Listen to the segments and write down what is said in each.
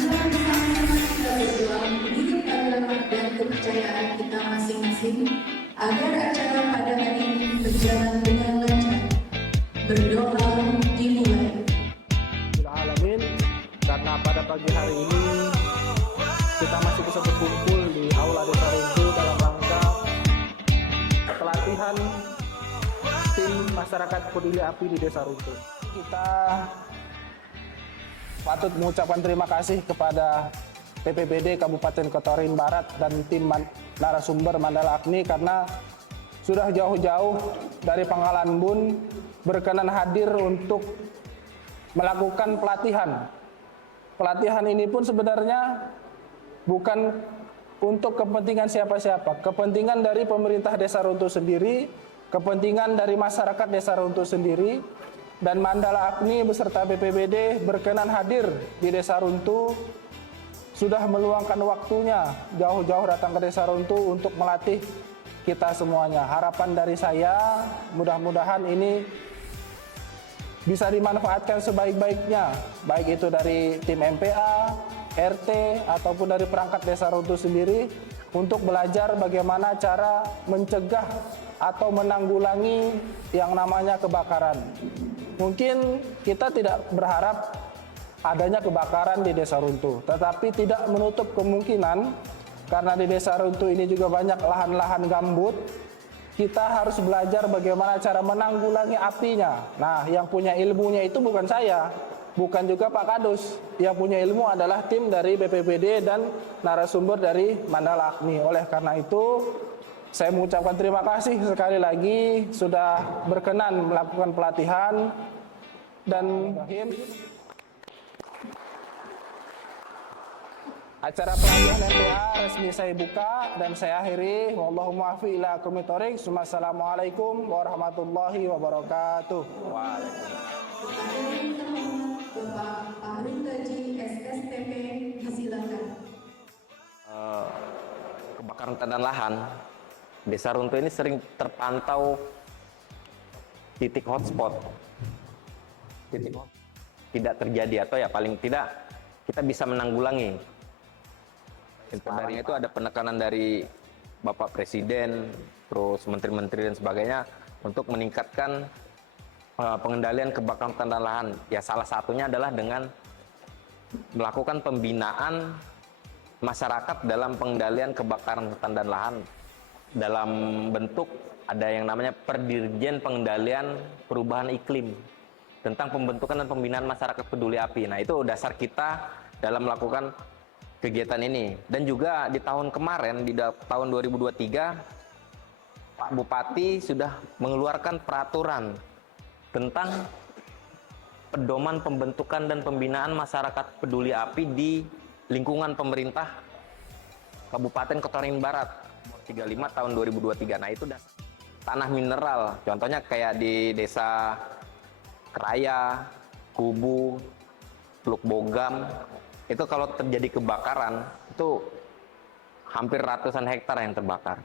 Sama-sama kita berjuang hidup agama dan kepercayaan kita masing-masing agar acara pada hari ini berjalan dengan lancar. Berdoa dimulai. Alamin, karena pada pagi hari ini kita masih bisa berkumpul di Aula Desa Runtuh dalam rangka pelatihan tim masyarakat peduli api di Desa Runtuh. Kita patut mengucapkan terima kasih kepada PPBD Kabupaten Kotarin Barat dan tim narasumber Mandala Agni karena sudah jauh-jauh dari Pangkalan Bun berkenan hadir untuk melakukan pelatihan. Pelatihan ini pun sebenarnya bukan untuk kepentingan siapa-siapa, kepentingan dari pemerintah Desa Runtuh sendiri, kepentingan dari masyarakat Desa Runtuh sendiri, dan Mandala Agni beserta BPBD berkenan hadir di Desa Runtuh, sudah meluangkan waktunya jauh-jauh datang ke Desa Runtuh untuk melatih kita semuanya. Harapan dari saya, mudah-mudahan ini bisa dimanfaatkan sebaik-baiknya, baik itu dari tim MPA, RT, ataupun dari perangkat Desa Runtuh sendiri untuk belajar bagaimana cara mencegah atau menanggulangi yang namanya kebakaran. Mungkin kita tidak berharap adanya kebakaran di Desa Runtuh, tetapi tidak menutup kemungkinan karena di Desa Runtuh ini juga banyak lahan-lahan gambut. Kita harus belajar bagaimana cara menanggulangi apinya. Nah, yang punya ilmunya itu bukan saya, bukan juga Pak Kadus. Yang punya ilmu adalah tim dari BPBD dan narasumber dari Mandala Agni. Oleh karena itu, saya mengucapkan terima kasih sekali lagi sudah berkenan melakukan pelatihan dan acara pelatihan MPA resmi saya buka dan saya akhiri. Wallahu muwaffiq ila aqwamit thoriq. Assalamualaikum warahmatullahi wabarakatuh. Bapak Ahmad Taji SSTP disilakan. Kebakaran hutan dan lahan Desa Runtuh ini sering terpantau titik hotspot. Titik tidak terjadi atau ya paling tidak kita bisa menanggulangi. Sebenarnya itu ada penekanan dari Bapak Presiden, terus menteri-menteri dan sebagainya untuk meningkatkan pengendalian kebakaran hutan dan lahan. Ya salah satunya adalah dengan melakukan pembinaan masyarakat dalam pengendalian kebakaran hutan dan lahan dalam bentuk ada yang namanya Perdirjen Pengendalian Perubahan Iklim tentang pembentukan dan pembinaan masyarakat peduli api. Nah, itu dasar kita dalam melakukan kegiatan ini. Dan juga di tahun kemarin, di tahun 2023, Pak Bupati sudah mengeluarkan peraturan tentang pedoman pembentukan dan pembinaan masyarakat peduli api di lingkungan pemerintah Kabupaten Kotarin Barat 35 tahun 2023. Nah, itu dasar tanah mineral. Contohnya kayak di Desa Keraya, Kubu, Teluk Bogam, itu kalau terjadi kebakaran itu hampir ratusan hektar yang terbakar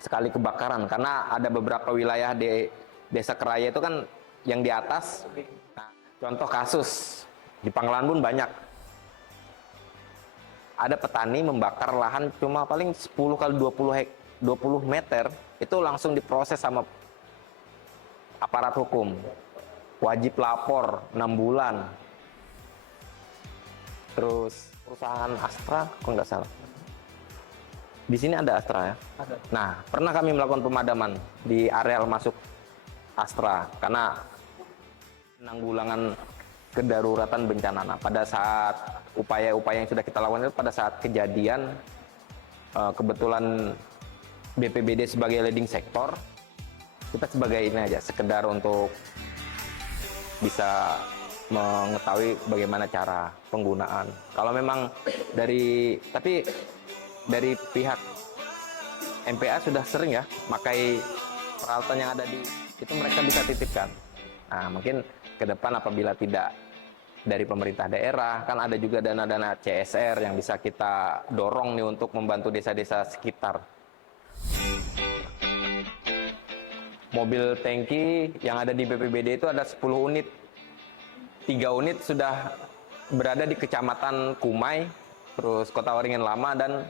sekali kebakaran, karena ada beberapa wilayah di Desa Keraya itu kan yang di atas. Nah, contoh kasus di Pangkalan Bun banyak ada petani membakar lahan cuma paling 10 kali 20 meter, itu langsung diproses sama aparat hukum, wajib lapor 6 bulan. Terus perusahaan Astra, kalau nggak salah. Di sini ada Astra ya? Ada. Nah, pernah kami melakukan pemadaman di areal masuk Astra karena penanggulangan kedaruratan bencana. Nah, pada saat upaya-upaya yang sudah kita lakukan itu pada saat kejadian, kebetulan BPBD sebagai leading sektor, kita sebagai ini aja sekedar untuk bisa mengetahui bagaimana cara penggunaan. Kalau memang tapi dari pihak MPA sudah sering ya pakai peralatan yang ada itu mereka bisa titipkan. Nah, mungkin ke depan apabila tidak dari pemerintah daerah, kan ada juga dana-dana CSR yang bisa kita dorong nih untuk membantu desa-desa sekitar. Mobil tangki yang ada di BPBD itu ada 10 unit. 3 unit sudah berada di Kecamatan Kumai, terus Kota Waringin Lama dan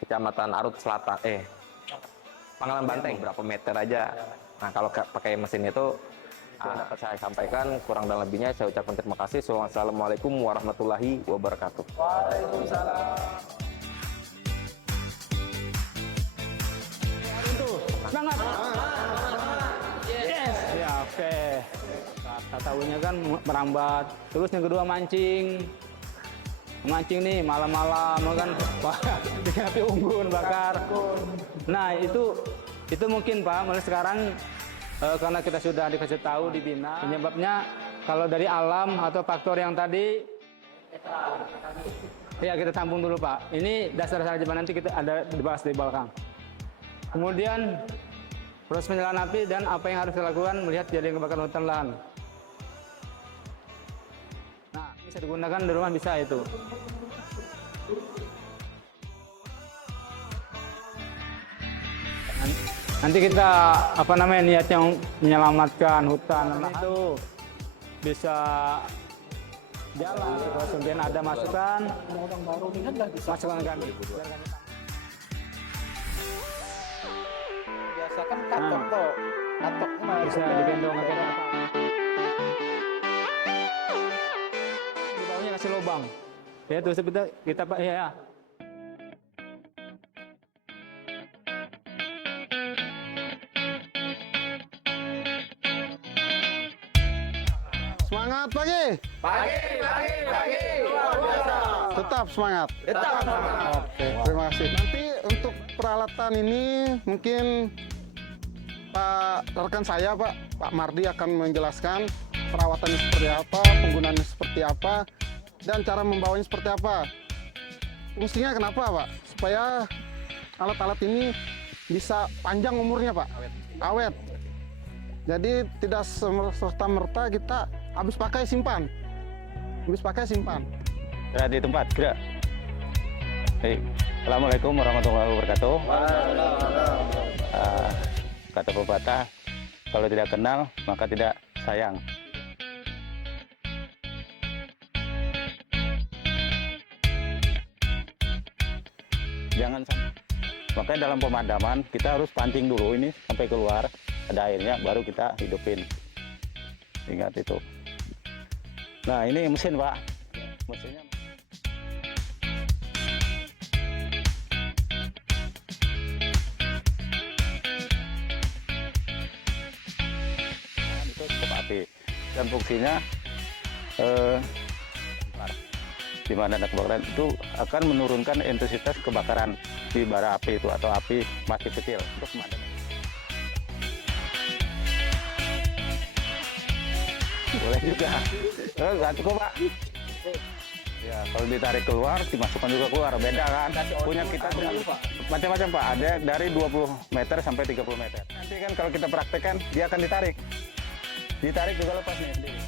Kecamatan Arut Selatan. Pangkalan Banteng berapa meter aja. Nah, kalau pakai mesin itu yang dapat saya sampaikan, kurang dan lebihnya saya ucapkan terima kasih. Wassalamualaikum warahmatullahi wabarakatuh. Waalaikumsalam. Semangat. Yes. Ya, oke. Kata tahunya kan merambat. Terus yang kedua mancing. Mancing nih malam-malam kan bikin api unggun bakar. Nah, itu mungkin Pak, mulai sekarang karena kita sudah dikasih tahu dibina penyebabnya kalau dari alam atau faktor yang tadi ya kita tampung dulu Pak. Ini dasar-dasar aja nanti kita ada dibahas di belakang. Kemudian proses penyelamatan api dan apa yang harus dilakukan melihat kejadian kebakaran hutan lahan. Nah, bisa digunakan di rumah bisa itu. Nanti kita niatnya menyelamatkan hutan itu bisa jalan. Terus kemudian ada masukan kami. Biasa kan katok tuh. Katok Bisa digendong ke apa? Di bawahnya kasih lubang. Ya terus kita Pak ya. Semangat pagi. Luar biasa. Tetap semangat. Oke, terima kasih. Nanti untuk peralatan ini mungkin rekan saya Pak Mardi akan menjelaskan perawatannya seperti apa, penggunaannya seperti apa, dan cara membawanya seperti apa. Fungsinya kenapa Pak? Supaya alat-alat ini bisa panjang umurnya Pak. Awet. Jadi tidak serta-merta kita habis pakai simpan. Sudah di tempat, sudah. Baik. Assalamualaikum warahmatullahi wabarakatuh. Kata pepatah, kalau tidak kenal maka tidak sayang. Jangan sampai. Makanya dalam pemadaman kita harus pancing dulu ini sampai keluar ada airnya, baru kita hidupin. Ingat itu. Nah ini mesin Pak. Mesinnya. Itu cukup api dan fungsinya di mana ada kebakaran itu akan menurunkan intensitas kebakaran di bara api itu atau api masih kecil untuk pemadaman. Boleh juga. Nggak cukup Pak. Ya kalau ditarik keluar dimasukkan juga keluar, beda kan. Punya kita macam-macam Pak. Ada dari 20 meter sampai 30 meter. Nanti kan kalau kita praktekkan dia akan ditarik. Ditarik juga lepas nih sendiri.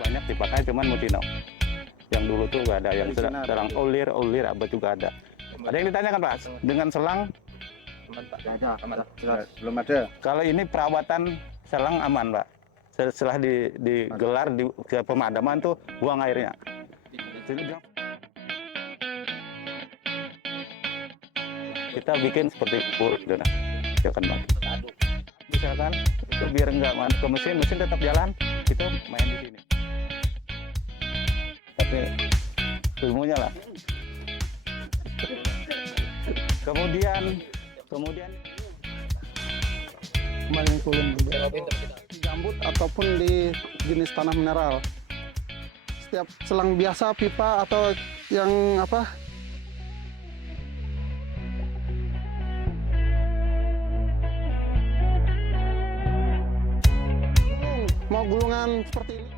Banyak dipakai cuman Mutino. Yang dulu tuh nggak ada, yang sekarang olir apa juga ada. Ada yang ditanyakan Pak, dengan selang Belum ada. kalau ini perawatan selang aman Pak. Setelah digelar di ke pemadaman tuh buang airnya. Kita bikin seperti pur, ya kan Pak. Misalkan itu biar nggak ke mesin tetap jalan, kita main di sini. Tapi ilmunya lah. Kemudian Kembali kulun gambut ataupun di jenis tanah mineral. Setiap selang biasa, pipa atau yang apa? Mau gulungan seperti ini.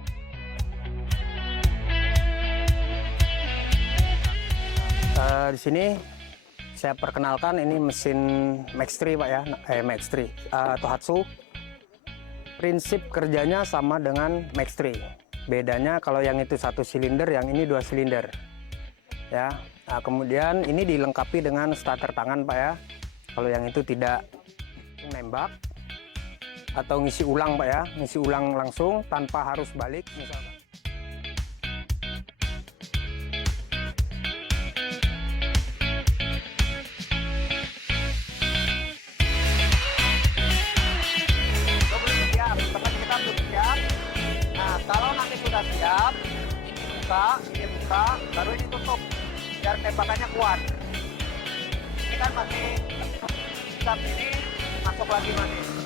Di sini saya perkenalkan ini mesin Max3 Pak ya, Max3 Tohatsu. Prinsip kerjanya sama dengan Max3. Bedanya kalau yang itu 1 silinder, yang ini 2 silinder. Ya. Nah, kemudian ini dilengkapi dengan starter tangan Pak ya. Kalau yang itu tidak nembak. atau ngisi ulang Pak ya, ngisi ulang langsung tanpa harus balik misalkan. Nah, kalau nanti sudah siap, ini buka, baru ini tutup, biar tembakannya kuat. Ini kan masih, saat ini masuk lagi masih.